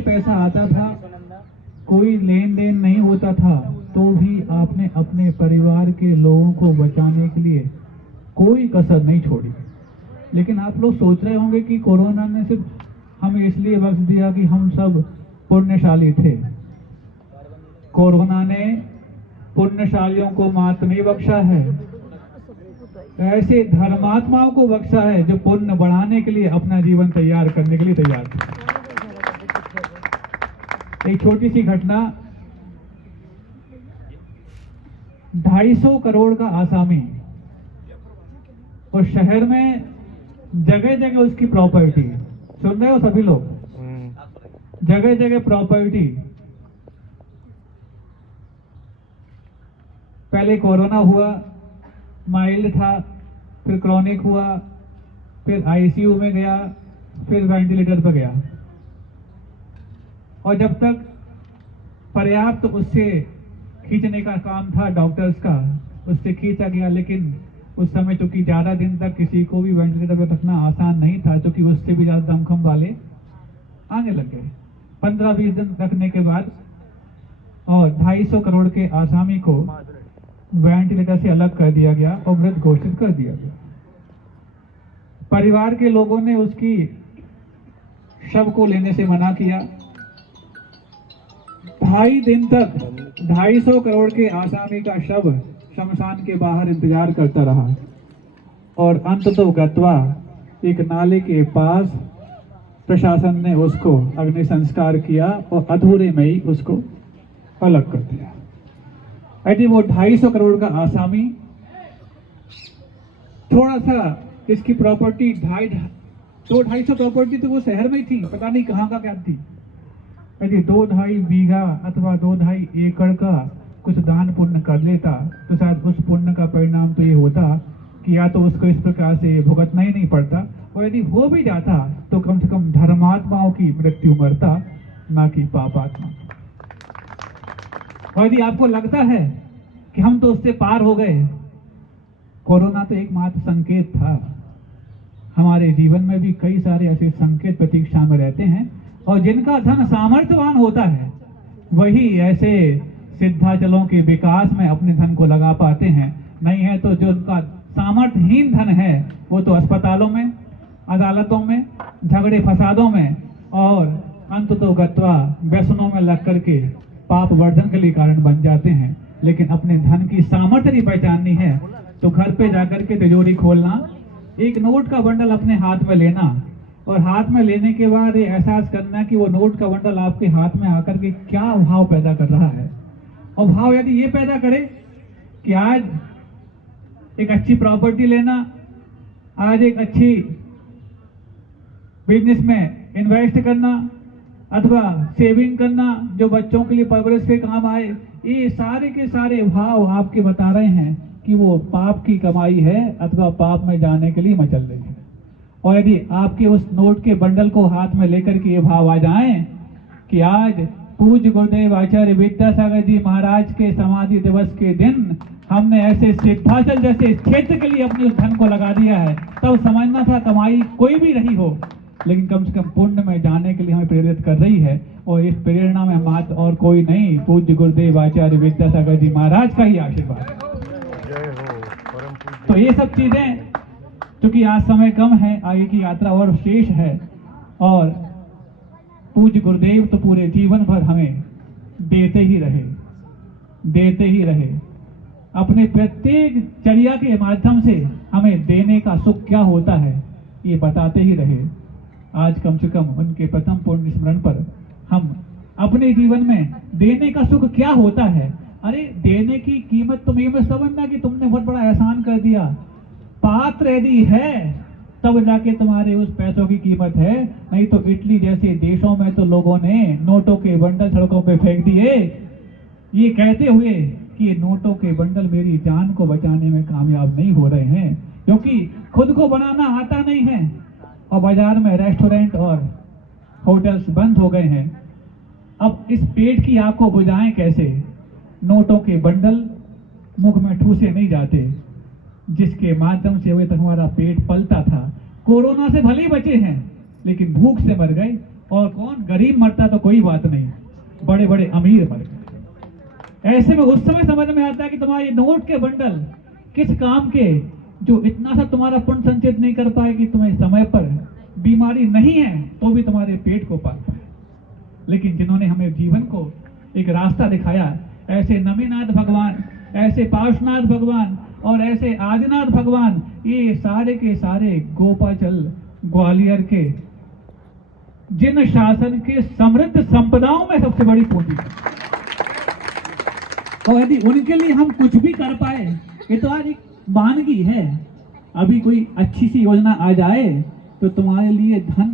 पैसा आता था, कोई लेन देन नहीं होता था, तो भी आपने अपने परिवार के लोगों को बचाने के लिए कोई कसर नहीं छोड़ी। लेकिन आप लोग सोच रहे होंगे कि कोरोना ने सिर्फ हमें इसलिए बख्श दिया कि हम सब पुण्यशाली थे। कोरोना ने पुण्यशालियों को मात्र नहीं बख्शा है, ऐसे धर्मात्माओं को बख्शा है जो पुण्य बढ़ाने के लिए अपना जीवन तैयार करने के लिए तैयार थे। एक छोटी सी घटना, 250 करोड़ का आसामी, और शहर में जगह जगह उसकी प्रॉपर्टी, सुन रहे हो सभी लोग, जगह जगह प्रॉपर्टी। पहले कोरोना हुआ, माइल्ड था, फिर क्रॉनिक हुआ, फिर आईसीयू में गया, फिर वेंटिलेटर पर गया, और जब तक पर्याप्त उससे खींचने का काम था डॉक्टर्स का, उससे खींचा गया। लेकिन उस समय चूंकि ज्यादा दिन तक किसी को भी वेंटिलेटर पर रखना आसान नहीं था, क्योंकि उससे भी ज्यादा दमखम वाले आने लग गए। 15-20 दिन रखने के बाद और 250 करोड़ के आसामी को वेंटिलेटर से अलग कर दिया गया और मृत घोषित कर दिया गया। परिवार के लोगों ने उसकी शव को लेने से मना किया। 2.5 दिन तक 250 करोड़ के आसामी का शव शमशान के बाहर इंतजार करता रहा, और अंततः गत्वा एक नाले के पास प्रशासन ने उसको अग्नि संस्कार किया और अधूरे में ही उसको अलग कर दिया। यदि वो 250 करोड़ का आसामी, थोड़ा सा इसकी प्रॉपर्टी 250 प्रॉपर्टी तो वो शहर में ही थी, पता नहीं कहाँ का क्या थी। यदि 2-2.5 बीघा अथवा 2-2.5 एकड़ का कुछ दान पुण्य कर लेता, तो शायद उस पुण्य का परिणाम तो ये होता कि या तो उसको इस प्रकार से भुगतना ही नहीं पड़ता, और यदि हो भी जाता तो कम से कम धर्मात्माओं की मृत्यु मरता, ना कि पापात्मा। और यदि आपको लगता है कि हम तो उससे पार हो गए, कोरोना तो एकमात्र संकेत था। हमारे जीवन में भी कई सारे ऐसे संकेत प्रतीक्षा में रहते हैं, और जिनका धन सामर्थ्यवान होता है वही ऐसे सिद्धाचलों के विकास में अपने धन को लगा पाते हैं। नहीं है तो जो उनका सामर्थ्यहीन धन है वो तो अस्पतालों में, अदालतों में, झगड़े फसादों में और अंततः गत्वा व्यसनों में लग करके पाप वर्धन के लिए कारण बन जाते हैं। लेकिन अपने धन की सामर्थ्य नहीं पहचाननी है तो घर पे जाकर के तिजोरी खोलना, एक नोट का बंडल अपने हाथ में लेना, और हाथ में लेने के बाद ये एहसास करना कि वो नोट का बंडल आपके हाथ में आकर के क्या भाव पैदा कर रहा है। और भाव यदि ये पैदा करे कि आज एक अच्छी प्रॉपर्टी लेना, आज एक अच्छी बिजनेस में इन्वेस्ट करना, अथवा सेविंग करना जो बच्चों के लिए परवरिश के काम आए, ये सारे के सारे भाव आपके बता रहे हैं कि वो पाप की कमाई है अथवा पाप में जाने के लिए मचल रही है। और यदि आपके उस नोट के बंडल को हाथ में लेकर के ये भाव आ जाएं कि आज पूज्य गुरुदेव आचार्य विद्यासागर जी महाराज के समाधि दिवस के दिन हमने ऐसे सिद्धाचल जैसे क्षेत्र के लिए अपने उस धन को लगा दिया है, तब समझना था कमाई कोई भी रही हो, लेकिन कम से कम पुण्य में जाने के लिए हमें प्रेरित कर रही है। और इस प्रेरणा में मात्र और कोई नहीं, पूज्य गुरुदेव आचार्य विद्यासागर जी महाराज का ही आशीर्वाद। तो ये सब चीजें, क्योंकि आज समय कम है, आगे की यात्रा और शेष है, और पूज्य गुरुदेव तो पूरे जीवन भर हमें देते ही रहे। अपने प्रत्येक चर्या के माध्यम से हमें देने का सुख क्या होता है ये बताते ही रहे। आज कम से कम उनके प्रथम पुण्य स्मरण पर हम अपने जीवन में देने का सुख क्या होता है, अरे देने की कीमत तुम ये मत समझना कि तुमने बहुत बड़ा एहसान कर दिया। पात्र यदि है तब जाके तुम्हारे उस पैसों की कीमत है, नहीं तो इटली जैसे देशों में तो लोगों ने नोटों के बंडल सड़कों पे फेंक दिए, ये कहते हुए कि ये नोटों के बंडल मेरी जान को बचाने में कामयाब नहीं हो रहे हैं, क्योंकि खुद को बनाना आता नहीं है, और बाजार में रेस्टोरेंट और होटल्स बंद हो गए हैं। अब इस पेट की आग को बुझाएं कैसे? नोटों के बंडल मुख में ठूसे नहीं जाते, जिसके माध्यम से अभी तक हमारा पेट पलता था। कोरोना से भले ही बचे हैं, लेकिन भूख से मर गए, और कौन गरीब मरता तो कोई बात नहीं, बड़े बड़े अमीर मर गए। ऐसे में उस समय समझ में आता है कि तुम्हारे नोट के बंडल किस काम के, जो इतना सा तुम्हारा पुण्य संचित नहीं कर पाए कि तुम्हें समय पर बीमारी नहीं है तो भी तुम्हारे पेट को पाल पाए। लेकिन जिन्होंने हमें जीवन को एक रास्ता दिखाया, ऐसे नमीनाथ भगवान, ऐसे पार्श्वनाथ भगवान और ऐसे आदिनाथ भगवान, ये सारे के सारे गोपाचल ग्वालियर के जिन शासन के समृद्ध संपदाओं में सबसे बड़ी पूंजी है। और यदि उनके लिए हम कुछ भी कर पाए, ये तो आज एक वानगी है। अभी कोई अच्छी सी योजना आ जाए तो तुम्हारे लिए धन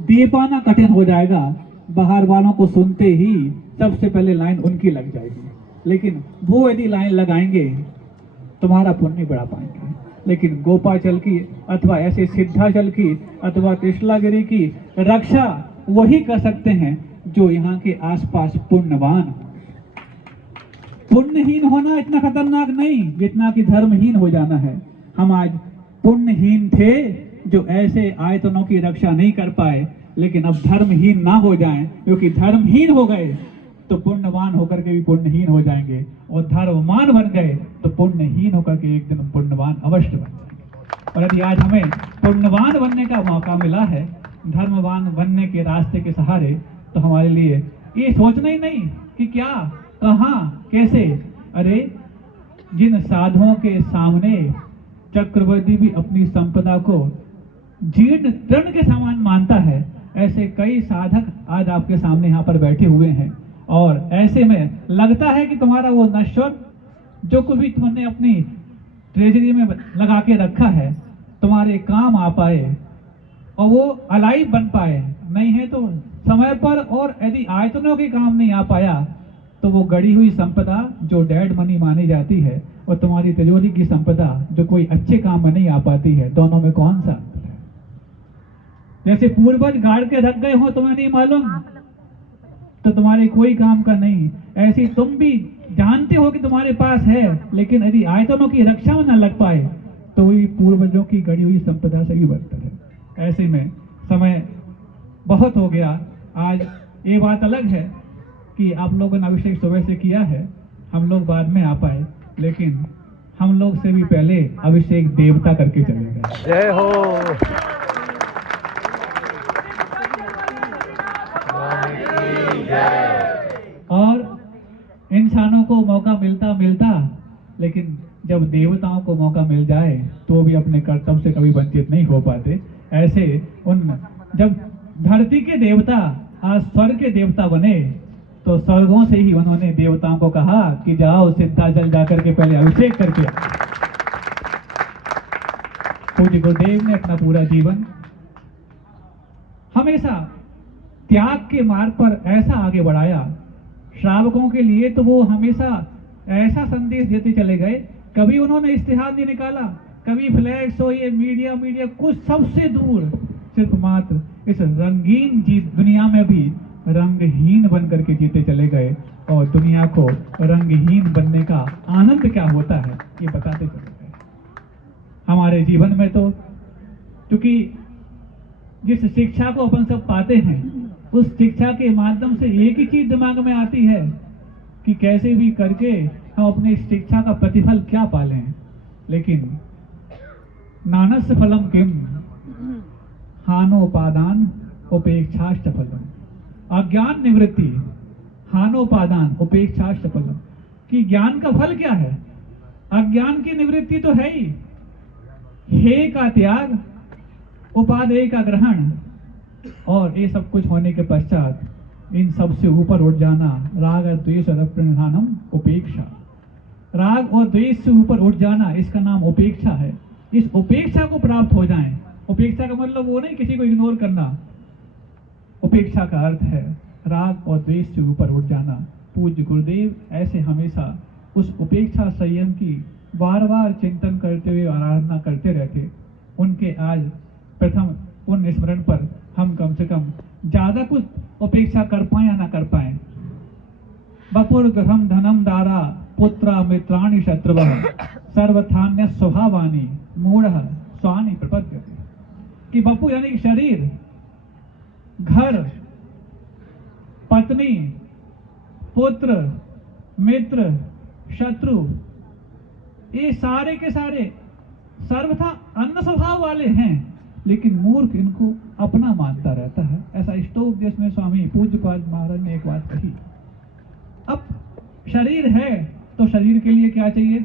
दे पाना कठिन हो जाएगा। बाहर वालों को सुनते ही सबसे पहले लाइन उनकी लग जाएगी, लेकिन वो यदि लाइन लगाएंगे तुम्हारा पुण्य नहीं बढ़ा पाएंगे। लेकिन गोपाचल की अथवा ऐसे सिद्धाचल की अथवा त्रिशलागिरी की रक्षा वही कर सकते हैं जो यहाँ के आसपास पुण्यवान। पुण्यहीन होना इतना खतरनाक नहीं जितना कि धर्महीन हो जाना है। हम आज पुण्यहीन थे जो ऐसे आयतनों की रक्षा नहीं कर पाए, लेकिन अब धर्महीन ना हो जाएं, क्योंकि धर्महीन हो गए तो पुण्यवान होकर के भी पुण्यहीन हो जाएंगे, और धर्मवान बन गए तो पुण्यहीन होकर के एक दिन पुण्यवान अवश्य बन जाएंगे। और यदि आज हमें पुण्यवान बनने का मौका मिला है, धर्मवान बनने के रास्ते के सहारे, तो हमारे लिए ये सोचना ही नहीं कि क्या, कहाँ, कैसे। अरे जिन साधुओं के सामने चक्रवर्ती भी अपनी संपदा को जीर्ण तृण के समान मानता है, ऐसे कई साधक आज आपके सामने यहाँ पर बैठे हुए हैं। और ऐसे में लगता है कि तुम्हारा वो नश्वर जो कुछ भी तुमने अपनी ट्रेजरी में लगा के रखा है तुम्हारे काम आ पाए और वो अलाइव बन पाए। नहीं है तो समय पर, और यदि आयतनों के काम नहीं आ पाया तो वो गड़ी हुई संपदा जो डेड मनी मानी जाती है और तुम्हारी तिजोरी की संपदा जो कोई अच्छे काम में नहीं आ पाती है, दोनों में कौन सा अंतर है? जैसे पूर्वज गाड़ के रख गए हो तुम्हें नहीं मालूम तो तुम्हारे कोई काम का नहीं, ऐसी तुम भी जानते हो कि तुम्हारे पास है, लेकिन यदि आयतनों की रक्षा में न लग पाए तो वही पूर्वजों की गड़ी हुई संपदा से भी बदतर है। ऐसे में समय बहुत हो गया। आज ये बात अलग है कि आप लोगों ने अभिषेक सुबह से किया है, हम लोग बाद में आ पाए, लेकिन हम लोग से भी पहले अभिषेक देवता करके चले गए। जय हो। और इंसानों को मौका मिलता, लेकिन जब देवताओं को मौका मिल जाए तो भी अपने कर्तव्य से कभी वंचित नहीं हो पाते। ऐसे जब धरती के देवता आज स्वर्ग के देवता बने तो स्वर्गों से ही उन्होंने देवताओं को कहा कि जाओ सिद्धाचल जाकर के पहले अभिषेक करके। पूज्य गुरुदेव ने अपना पूरा जीवन हमेशा त्याग के मार्ग पर ऐसा आगे बढ़ाया, श्रावकों के लिए तो वो हमेशा ऐसा संदेश देते चले गए। कभी उन्होंने इश्तिहार नहीं निकाला, कभी फ्लैक्स हो ये मीडिया कुछ सबसे दूर, सिर्फ मात्र इस रंगीन दुनिया में भी रंगहीन बन करके जीते चले गए, और दुनिया को रंगहीन बनने का आनंद क्या होता है ये बताते चले गए। हमारे जीवन में तो क्योंकि जिस शिक्षा को अपन सब पाते हैं उस शिक्षा के माध्यम से एक ही चीज दिमाग में आती है कि कैसे भी करके हम अपने शिक्षा का प्रतिफल क्या पालें। लेकिन नानस्य फलम किम हानोपादान उपेक्षाश्च फलम, अज्ञान निवृत्ति हानोपादान उपेक्षाश्च फलम, कि ज्ञान का फल क्या है? अज्ञान की निवृत्ति तो है ही, हे का त्याग, उपादेय का ग्रहण, और ये सब कुछ होने के पश्चात इन सब से ऊपर उठ जाना, राग और द्वेष और अपरिहानम उपेक्षा। राग और द्वेष से ऊपर उठ जाना, इसका नाम उपेक्षा है। इस उपेक्षा को प्राप्त हो जाएं। उपेक्षा का मतलब वो नहीं किसी को इग्नोर करना, उपेक्षा का अर्थ है राग और द्वेष से ऊपर उठ जाना। पूज्य गुरुदेव ऐसे हमेशा उस उपेक्षा संयम की बार बार चिंतन करते हुए आराधना करते रहते। उनके आज प्रथम पुण्य स्मरण पर हम कम से कम ज्यादा कुछ उपेक्षा कर पाए या ना कर पाए। बपुर गृहम धनम दारा पुत्रा मित्राणि शत्रुवः सर्वथान्य स्वभावानी मूढ़ स्वानि प्रपद्यते, कि बपु यानी शरीर, घर, पत्नी, पुत्र, मित्र, शत्रु, ये सारे के सारे सर्वथा अन्य स्वभाव वाले हैं, लेकिन मूर्ख इनको अपना मानता रहता है। ऐसा स्टोक देश में स्वामी पूज्यपाद महाराज ने एक बात कही। अब शरीर है तो शरीर के लिए क्या चाहिए?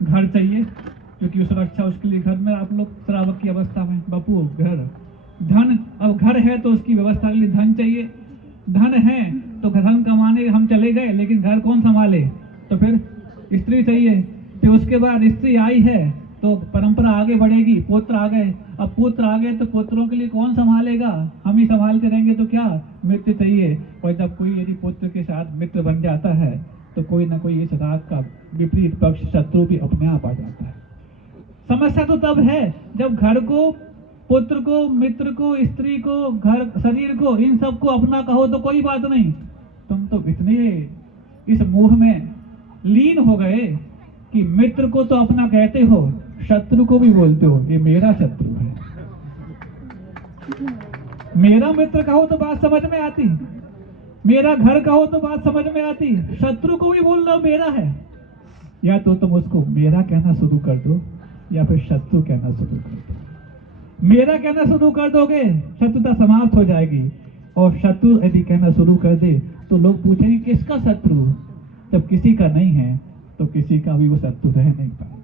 घर चाहिए, क्योंकि सुरक्षा उसके लिए घर में। आप लोग श्रावक की अवस्था में बापू घर, धन, अब घर है तो उसकी व्यवस्था के लिए धन चाहिए। धन है तो धन कमाने हम चले गए, लेकिन घर कौन संभाले? तो फिर स्त्री चाहिए। फिर उसके बाद स्त्री आई है तो परंपरा आगे बढ़ेगी, पुत्र आ गए। अब पुत्र आ गए तो पुत्रों के लिए कौन संभालेगा? हम ही संभालते रहेंगे तो क्या? मित्र चाहिए। और जब कोई यदि पुत्र के साथ मित्र बन जाता है तो कोई ना कोई इस राग का विपरीत पक्ष शत्रु भी अपने आप आ जाता है। समस्या तो तब है जब घर को, पुत्र को, मित्र को, स्त्री को, घर, शरीर को, इन सबको अपना कहो तो कोई बात नहीं। तुम तो इतने इस मोह में लीन हो गए कि मित्र को तो अपना कहते हो, शत्रु को भी बोलते हो ये मेरा शत्रु है। मेरा मित्र कहो तो बात समझ में आती, मेरा घर कहो तो बात समझ में आती, शत्रु को भी बोल रहे मेरा है। या तो तुम उसको मेरा कहना शुरू कर दो या फिर शत्रु कहना शुरू कर दो। मेरा कहना शुरू कर दोगे, शत्रुता समाप्त हो जाएगी। और शत्रु यदि कहना शुरू कर दे तो लोग पूछेंगे किसका शत्रु? जब किसी का नहीं है तो किसी का भी वो शत्रु रह नहीं पाएगा।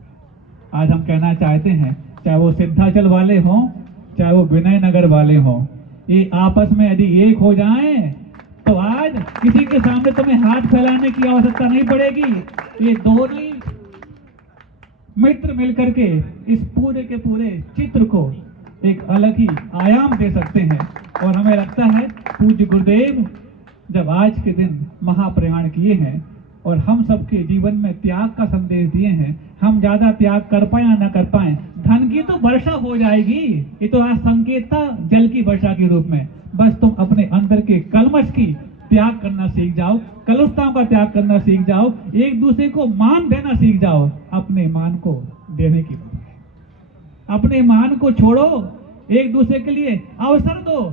आज हम कहना चाहते हैं, चाहे वो सिद्धाचल वाले हों, चाहे वो विनय नगर वाले हों, ये आपस में यदि एक हो जाएं तो आज किसी के सामने तुम्हें हाथ फैलाने की आवश्यकता नहीं पड़ेगी। ये दोनों ही मित्र मिलकर के इस पूरे के पूरे चित्र को एक अलग ही आयाम दे सकते हैं। और हमें लगता है पूज्य गुरुदेव जब आज के दिन महाप्रयाण किए हैं और हम सबके जीवन में त्याग का संदेश दिए हैं, हम ज्यादा त्याग कर पाए या ना कर पाए, धन की तो वर्षा हो जाएगी। ये तो आज संकेत था जल की वर्षा के रूप में। बस तुम अपने अंदर के कलमश की त्याग करना सीख जाओ, कलुषताओं का त्याग करना सीख जाओ, एक दूसरे को मान देना सीख जाओ। अपने मान को देने की, अपने मान को छोड़ो, एक दूसरे के लिए अवसर दो।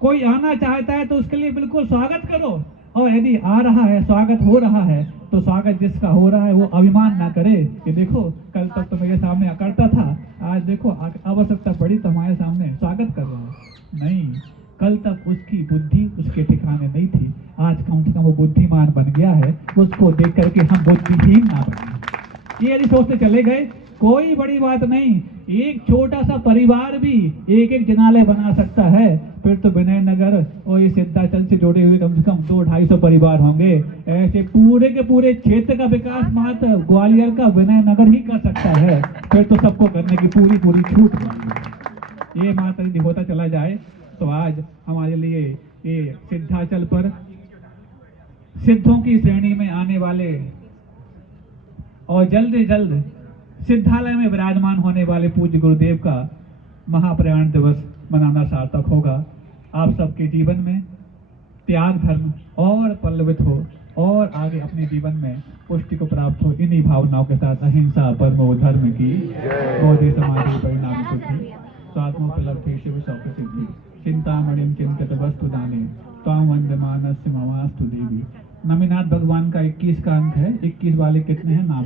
कोई आना चाहता है तो उसके लिए बिल्कुल स्वागत करो, और यदि आ रहा है, स्वागत हो रहा है, तो स्वागत जिसका हो रहा है वो अभिमान ना करे कि देखो कल तक तो मेरे सामने करता था, आज देखो आवश्यकता पड़ी तो हमारे सामने स्वागत कर रहा है। नहीं, कल तक उसकी बुद्धि उसके ठिकाने नहीं थी, आज कम से कम वो बुद्धिमान बन गया है। उसको देख करके हम बुद्धिहीन ना बने। ये यदि सोचते चले गए कोई बड़ी बात नहीं, एक छोटा सा परिवार भी एक एक जनालय बना सकता है। फिर तो विनय नगर और ये सिद्धाचल से जुड़े हुए कम से कम 200-250 परिवार होंगे। ऐसे पूरे के पूरे क्षेत्र का विकास मात्र ग्वालियर का विनय नगर ही कर सकता है। फिर तो सबको करने की पूरी पूरी छूट है। ये मात्र यदि होता चला जाए तो आज हमारे लिए ये सिद्धाचल पर सिद्धों की श्रेणी में आने वाले और जल्द से जल्द सिद्धालय में विराजमान होने वाले पूज्य गुरुदेव का महाप्रयाण दिवस मनाना सार्थक होगा। आप सबके जीवन में त्याग धर्म और पल्लवित हो और आगे अपने जीवन में पुष्टि को प्राप्त हो। इन्हीं भावनाओं के साथ अहिंसा परमो धर्म की बोधि समाधि परिणाम सुखी स्वात्मोपलब्धि शिव सौख्य सिद्धि चिंतामणिम चिंतित वस्तु दाने त्वां वंदमानस्य ममास्तु देवी। नमीनाथ भगवान का 21 का अंक है। 21 वाले कितने हैं नाम?